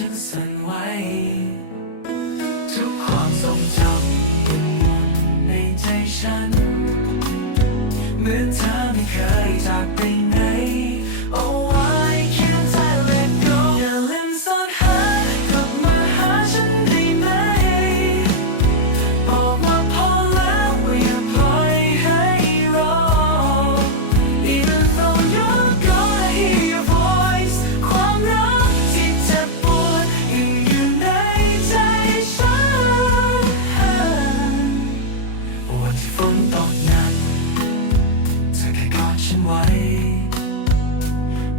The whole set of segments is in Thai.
ฉันสั่นไหวทุกความทรงจำยังหมดในใจฉัน เหมือนเธอไม่เคยจากไป ฉันไว้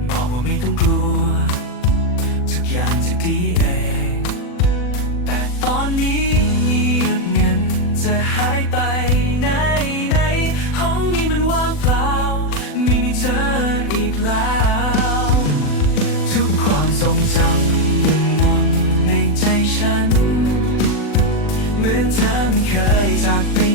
บอกว่าไม่ต้องกลัวทุกอย่างจะดีเองแต่ตอนนี้เงียบเงินจะหายไปไหนไหนห้องนี้มันว่างเปล่าไม่มีเธออีกแล้ว ทุกความทรงจำยังวมดในใจฉัน เหมือนเธอไม่เคยจากไป